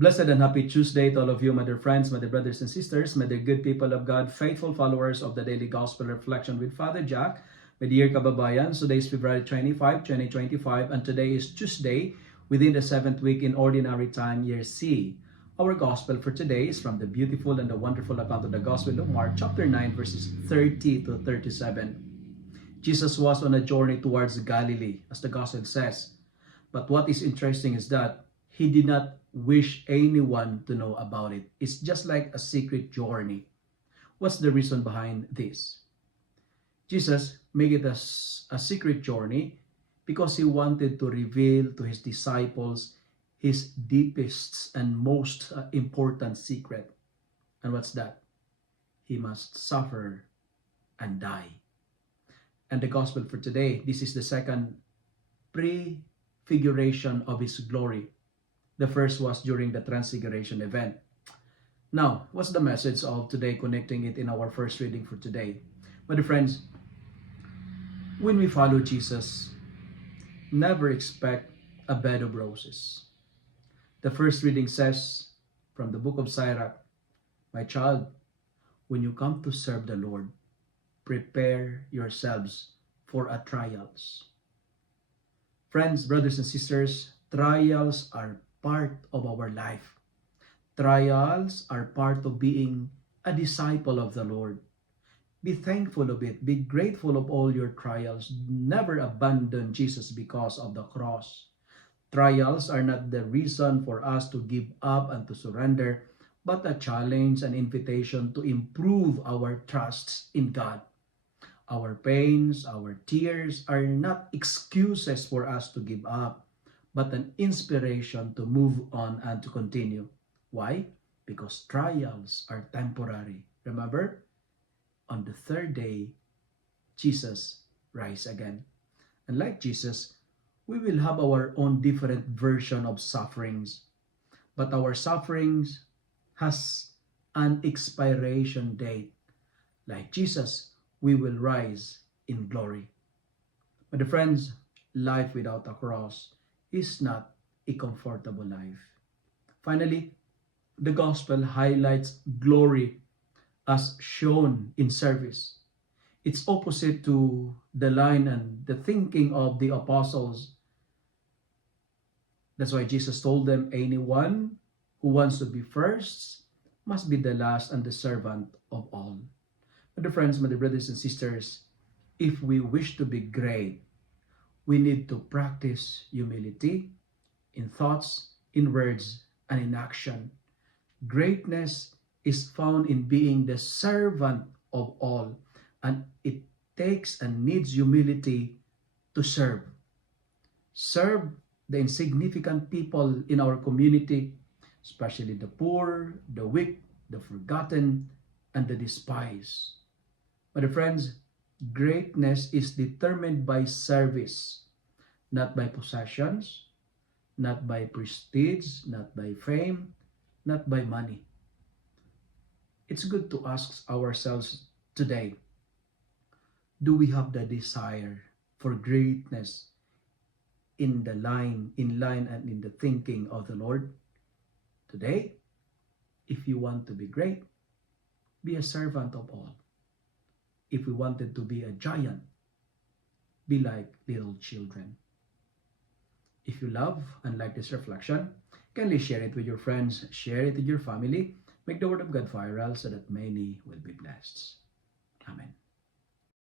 Blessed and happy Tuesday to all of you, my dear friends, my dear brothers and sisters, my dear good people of God, faithful followers of the Daily Gospel Reflection with Father Jack. My dear kababayan, today is February 25, 2025, and today is Tuesday within the 7th week in Ordinary Time, Year C. Our Gospel for today is from the beautiful and the wonderful account of the Gospel of Mark, chapter 9, verses 30 to 37. Jesus was on a journey towards Galilee, as the Gospel says. But what is interesting is that he did not wish anyone to know about it. It's just like a secret journey. What's the reason behind this? Jesus made it a secret journey because he wanted to reveal to his disciples his deepest and most important secret. And what's that? He must suffer and die. And the gospel for today, this is the second prefiguration of his glory. The first was during the Transfiguration event. Now, what's the message of today, connecting it in our first reading for today? My dear friends, when we follow Jesus, never expect a bed of roses. The first reading says from the book of Sirach, "My child, when you come to serve the Lord, prepare yourselves for a trials." Friends, brothers and sisters, trials are part of our life. Trials are part of being a disciple of the Lord. Be thankful of it. Be grateful of all your trials. Never abandon Jesus because of the cross. Trials are not the reason for us to give up and to surrender, but a challenge and invitation to improve our trusts in God. Our pains, our tears are not excuses for us to give up, but an inspiration to move on and to continue. Why? Because trials are temporary. Remember, on the third day, Jesus rise again. And like Jesus, we will have our own different version of sufferings. But our sufferings has an expiration date. Like Jesus, we will rise in glory. My dear friends, life without a cross is not a comfortable life. Finally, the gospel highlights glory as shown in service. It's opposite to the line and the thinking of the apostles. That's why Jesus told them, anyone who wants to be first must be the last and the servant of all. My dear friends, my dear brothers and sisters, if we wish to be great, we need to practice humility in thoughts, in words, and in action. Greatness is found in being the servant of all, and it takes and needs humility to serve. Serve the insignificant people in our community, especially the poor, the weak, the forgotten, and the despised. My dear friends, greatness is determined by service, not by possessions, not by prestige, not by fame, not by money. It's good to ask ourselves today, do we have the desire for greatness in line and in the thinking of the Lord? Today, if you want to be great, be a servant of all. If we wanted to be a giant, be like little children. If you love and like this reflection, kindly share it with your friends, share it with your family, make the word of God viral so that many will be blessed.